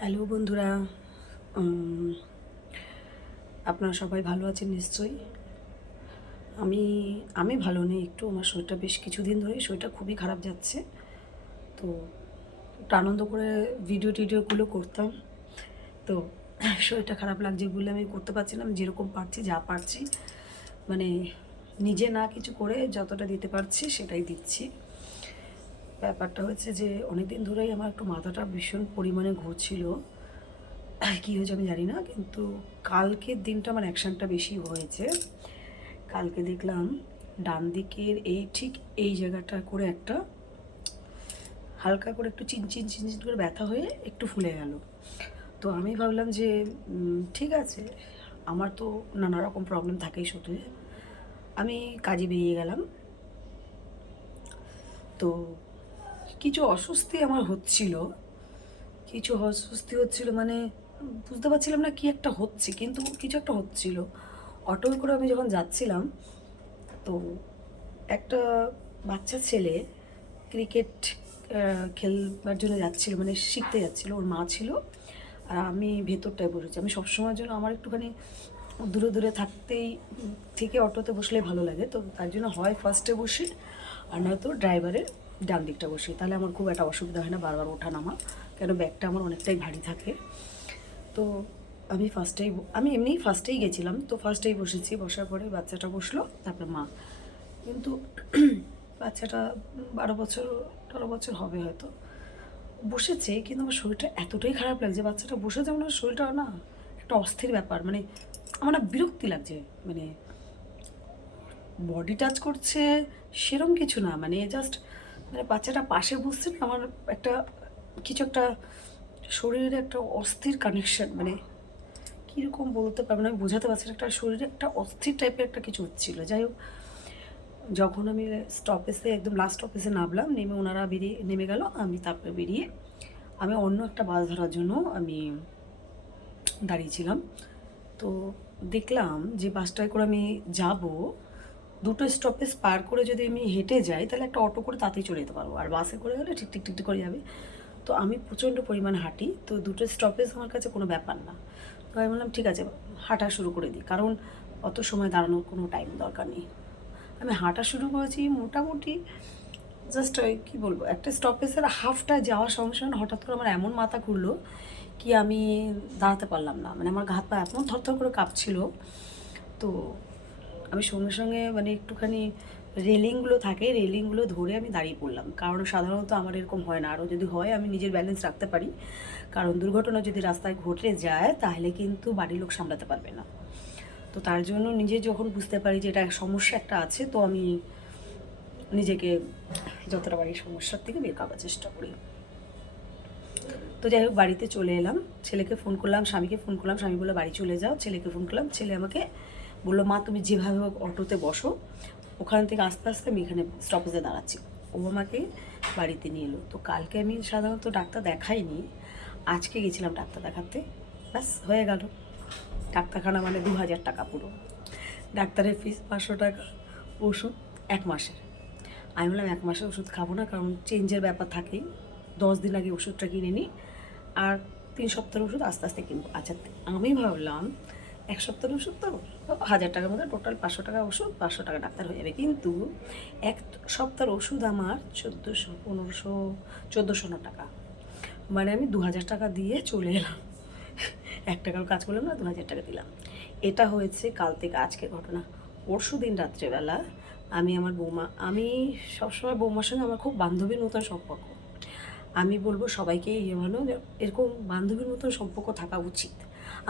Hello বন্ধুরা, উম, আপনারা সবাই ভালো আছেন নিশ্চয়ই। আমি আমি ভালো নেই, একটু আমার শরীরটা বেশ কিছুদিন ধরেই শরীরটা খুবই খারাপ যাচ্ছে। তো একটু আনন্দ করে টিডিওগুলো করতাম। তো শরীরটা খারাপ লাগছে বলে আমি করতে পারছিলাম, যেরকম পারছি যা পারছি মানে নিজে না কিছু করে যতটা দিতে পারছি সেটাই দিচ্ছি। ব্যাপারটা হচ্ছে যে অনেক দিন ধরেই আমার একটু মাথাটা ভীষণ পরিমাণে ঘুরছিল। কী হয়েছে আমি জানি না, কিন্তু কালকের দিনটা আমার অ্যাকশানটা বেশি হয়েছে। কালকে দেখলাম ডান দিকের ঠিক এই জায়গাটা করে একটা হালকা করে একটু চিনচিন চিনচিন করে ব্যথা হয়ে একটু ফুলে গেল। তো আমি ভাবলাম যে ঠিক আছে, আমার তো নানা রকম প্রবলেম থাকেই শরীরে। আমি কাজে বেরিয়ে গেলাম। তো কিছু অস্বস্তি আমার হচ্ছিল, মানে বুঝতে পারছিলাম না কি একটা হচ্ছে, কিন্তু কিছু একটা হচ্ছিল। অটোয় করে আমি যখন যাচ্ছিলাম, তো একটা বাচ্চা ছেলে ক্রিকেট খেলবার জন্য যাচ্ছিল, মানে শিখতে যাচ্ছিল, ওর মা ছিল আর আমি ভেতরটায় বসেছি। আমি সবসময়ের জন্য আমার একটুখানি দূরে দূরে থেকে অটোতে বসলে ভালো লাগে, তো তার জন্য হয় ফার্স্টে বসি আর নয়তো ড্রাইভারের ডান দিকটা বসি, তাহলে আমার খুব একটা অসুবিধা হয় না বারবার ওঠা নামা, কেন ব্যাগটা আমার অনেকটাই ভারী থাকে। তো আমি এমনিই ফার্স্টেই গেছিলাম, তো ফার্স্টেই বসেছি। বসার পরে বাচ্চাটা বসলো, তারপরে মা। কিন্তু বাচ্চাটা 12 বছর 13 বছর হবে হয়তো, বসেছে। কিন্তু আমার শরীরটা এতটাই খারাপ লাগছে, বাচ্চাটা বসে যেমন আমার শরীরটা না একটা অস্থির ব্যাপার, মানে আমার না বিরক্তি লাগছে। মানে বডি টাচ করছে সেরম কিছু না, মানে জাস্ট মানে বাচ্চাটা পাশে বসছে না, আমার একটা কিছু একটা শরীরের একটা অস্থির কানেকশন, মানে কীরকম বলতে পারবো না, আমি বোঝাতে পারছি না, একটা শরীরে একটা অস্থির টাইপের একটা কিছু হচ্ছিলো। যাই হোক, যখন আমি স্টপেজে একদম লাস্ট স্টপেজে নামলাম, নেমে ওনারা নেমে গেল, আমি তারপরে বেরিয়ে আমি অন্য একটা বাস ধরার জন্য আমি দাঁড়িয়েছিলাম। তো দেখলাম যে বাসটায় করে আমি যাব, দুটো স্টপেজ পার করে যদি আমি হেঁটে যাই তাহলে একটা অটো করে তাতেই চলে যেতে পারবো, আর বাসে করে গেলে ঠিক ঠিক ঠিক ঠিক করে যাবে। তো আমি প্রচণ্ড পরিমাণ হাঁটি, তো দুটো স্টপেজ আমার কাছে কোনো ব্যাপার না। তো আমি বললাম ঠিক আছে, হাঁটা শুরু করে দিই, কারণ অত সময় দাঁড়ানোর কোনো টাইম দরকার নেই। আমি হাঁটা শুরু করেছি মোটামুটি জাস্ট ওই কী বলবো, একটা স্টপেজের হাফটা যাওয়ার সঙ্গে সঙ্গে হঠাৎ করে আমার এমন মাথা ঘুরলো কি আমি দাঁড়াতে পারলাম না, মানে আমার হাত পা এমন থরথর করে কাঁপছিল। তো আমি সঙ্গে সঙ্গে মানে একটুখানি রেলিংগুলো থাকে, রেলিংগুলো ধরে আমি দাঁড়িয়ে পড়লাম, কারণ সাধারণত আমার এরকম হয় না, আরও যদি হয় আমি নিজের ব্যালেন্স রাখতে পারি, কারণ দুর্ঘটনা যদি রাস্তায় ঘটে যায় তাহলে কিন্তু বাড়ির লোক সামলাতে পারবে না। তো তার জন্য নিজে যখন বুঝতে পারি যে এটা সমস্যা একটা আছে, তো আমি নিজেকে যতটা পারি সমস্যার থেকে বের করার চেষ্টা করি। তো যাই হোক, বাড়িতে চলে এলাম, ছেলেকে ফোন করলাম, স্বামীকে ফোন করলাম, স্বামী বললো বাড়ি চলে যাও। ছেলেকে ফোন করলাম, ছেলে আমাকে বললো মা তুমি যেভাবে হোক অটোতে বসো, ওখান থেকে আস্তে আস্তে আমি এখানে স্টপেজে দাঁড়াচ্ছি। ও আমাকে বাড়িতে নিয়ে এলো। তো কালকে আমি সাধারণত ডাক্তার দেখাইনি, আজকে গেছিলাম ডাক্তার দেখাতে, ব্যাস হয়ে গেল। ডাক্তারখানা মানে 2000 টাকা পুরো, ডাক্তারের ফিস 500 টাকা, ওষুধ 1 মাসের। আমি বললাম 1 মাসের ওষুধ খাবো না, কারণ চেঞ্জের ব্যাপার থাকেই, 10 দিন আগে ওষুধটা কিনে নিই, আর 3 সপ্তাহের ওষুধ আস্তে আস্তে কিনবো। আচ্ছা, আমি ভাবলাম 1 সপ্তাহের ওষুধ তো 1000 টাকার মধ্যে টোটাল 500 টাকা ওষুধ, 500 টাকা ডাক্তার হয়ে যাবে, কিন্তু 1 সপ্তাহের ওষুধ আমার 1400 টাকা, মানে আমি 2000 টাকা দিয়ে চলে এলাম। 1 টাকার কাজ করলাম না, 2000 টাকা দিলাম। এটা হয়েছে কাল থেকে আজকের ঘটনা। পরশু দিন রাত্রেবেলা আমি সবসময় বৌমার সঙ্গে আমার খুব বান্ধবীর মতন সম্পর্ক। আমি বলবো সবাইকে ভালো, এরকম বান্ধবীর মতন সম্পর্ক থাকা উচিত।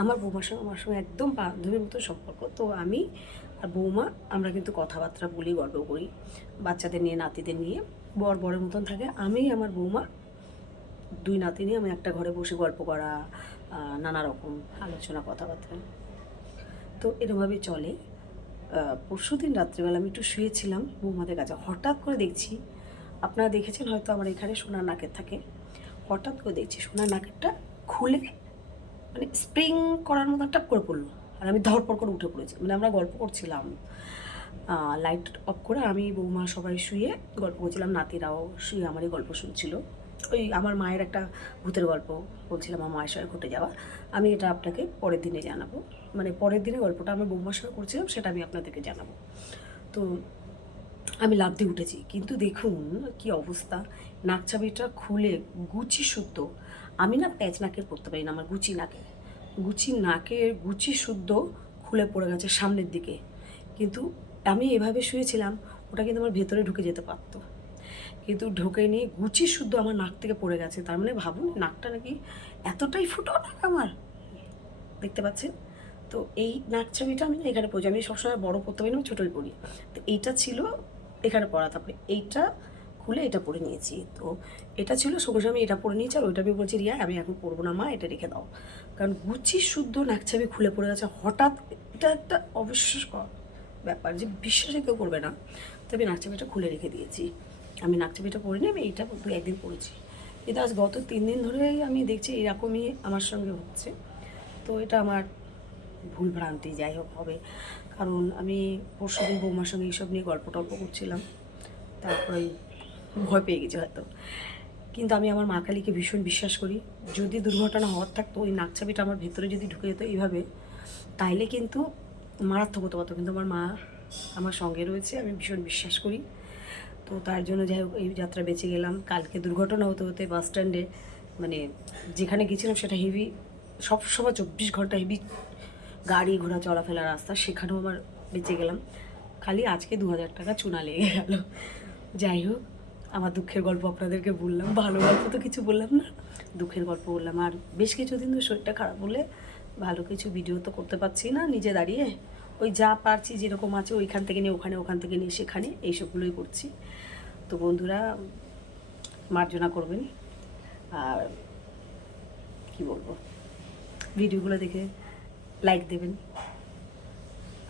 আমার আমার সঙ্গে একদম বান্ধবীর মতন সম্পর্ক। তো আমি আর বৌমা আমরা কিন্তু কথাবার্তা বলি, গল্প করি, বাচ্চাদের নিয়ে, নাতিদের নিয়ে বরের মতন থাকে। আমি আমার বৌমা 2 নাতি নিয়ে আমি একটা ঘরে বসে গল্প করা, নানা রকম আলোচনা, কথাবার্তা, তো এরকমভাবেই চলে। পরশু দিন রাত্রিবেলা আমি একটু শুয়েছিলাম বৌমাদের কাছে, হঠাৎ করে দেখছি, আপনারা দেখেছেন হয়তো আমার এখানে সোনার নাকের থাকে, হঠাৎ করে দেখছি সোনার নাকেরটা খুলে মানে স্প্রিং করার মতো টাপ করে পড়লো, আর আমি ধরপড় করে উঠে পড়েছি। মানে আমরা গল্প করছিলাম, লাইট অফ করে আমি বৌমা সবাই শুয়ে গল্প করছিলাম, নাতিরাও শুয়ে আমারই গল্প শুনছিল। ওই আমার মায়ের একটা ভূতের গল্প বলছিলাম, আমার মায়ের সঙ্গে ঘটে যাওয়া। আমি এটা আপনাকে পরের দিনে জানাবো, মানে পরের দিনে গল্পটা আমি বৌমার সঙ্গে করছিলাম, সেটা আমি আপনাদেরকে জানাবো। তো আমি লাফ দিয়ে উঠেছি, কিন্তু দেখুন কি অবস্থা, নাকছাবিটা খুলে গুচি শুদ্ধ, আমি না প্যাঁচ নাকের পরতে পারি না, আমার গুচি নাকের গুচি শুদ্ধ খুলে পড়ে গেছে সামনের দিকে। কিন্তু আমি এভাবে শুয়েছিলাম, ওটা কিন্তু আমার ভেতরে ঢুকে যেতে পারতো, কিন্তু ঢোকেনি, গুচি শুদ্ধ আমার নাক থেকে পড়ে গেছে। তার মানে ভাবুন নাকটা নাকি এতটাই ফুটো নাক আমার, দেখতে পাচ্ছেন। তো এই নাকছাবিটা আমি না এখানে পড়ছি, আমি সবসময় বড় পরতে পারি না, আমি ছোটোই পরি। তো এইটা ছিল এখানে পরা, তারপরে এইটা খুলে এটা পরে নিয়েছি। তো এটা ছিল সঙ্গে সঙ্গে আমি এটা পরে নিয়েছি, আর ওইটা আমি বলছি রিয়া আমি এখন পরবো না মা, এটা রেখে দাও। কারণ গুচি শুদ্ধ নাকছাবি খুলে পড়ে গেছে হঠাৎ, এটা একটা অবিশ্বাসকর ব্যাপার যে বিশ্বাসই কেউ করবে না। তো আমি নাকছাবিটা খুলে রেখে দিয়েছি, আমি নাকছাবিটা পরে নিয়ে আমি এইটা দু একদিন পরেছি। কিন্তু আজ গত 3 দিন ধরেই আমি দেখছি এরকমই আমার সঙ্গে হচ্ছে। তো এটা আমার ভুল ভ্রান্তি, যাই হোক হবে। কারণ আমি পরশুদিন বৌমার সঙ্গে এইসব নিয়ে গল্প টল্প করছিলাম, তারপরে ভয় পেয়ে গেছি হয়তো। কিন্তু আমি আমার মা কালীকে ভীষণ বিশ্বাস করি, যদি দুর্ঘটনা হওয়ার থাকতো ওই নাকছাবিটা আমার ভেতরে যদি ঢুকে যেত এইভাবে, তাইলে কিন্তু মারাত্মক হতে পারতো। কিন্তু আমার মা আমার সঙ্গে রয়েছে, আমি ভীষণ বিশ্বাস করি। তো তার জন্য যাই হোক এই যাত্রা বেঁচে গেলাম। কালকে দুর্ঘটনা হতে হতে বাস স্ট্যান্ডে, মানে যেখানে গেছিলাম সেটা হেভি, সবসময় 24 ঘন্টা হেভি গাড়ি ঘোড়া চলাফেরা রাস্তা, সেখানেও আমার বেঁচে গেলাম। খালি আজকে 2000 টাকা চুনা লেগে গেল। যাই হোক, আমার দুঃখের গল্প আপনাদেরকে বললাম, ভালো গল্প তো কিছু বললাম না, দুঃখের গল্প বললাম। আর বেশ কিছুদিন তো শরীরটা খারাপ বলে ভালো কিছু ভিডিও তো করতে পারছি না নিজে দাঁড়িয়ে, ওই যা পারছি যেরকম আছে ওইখান থেকে নিয়ে ওখানে, ওখান থেকে নিয়ে সেখানে, এইসবগুলোই করছি। তো বন্ধুরা মার্জনা করবেন, আর কি বলবো, ভিডিওগুলো দেখে লাইক দেবেন,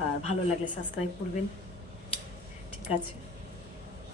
আর ভালো লাগলে সাবস্ক্রাইব করবেন, ঠিক আছে।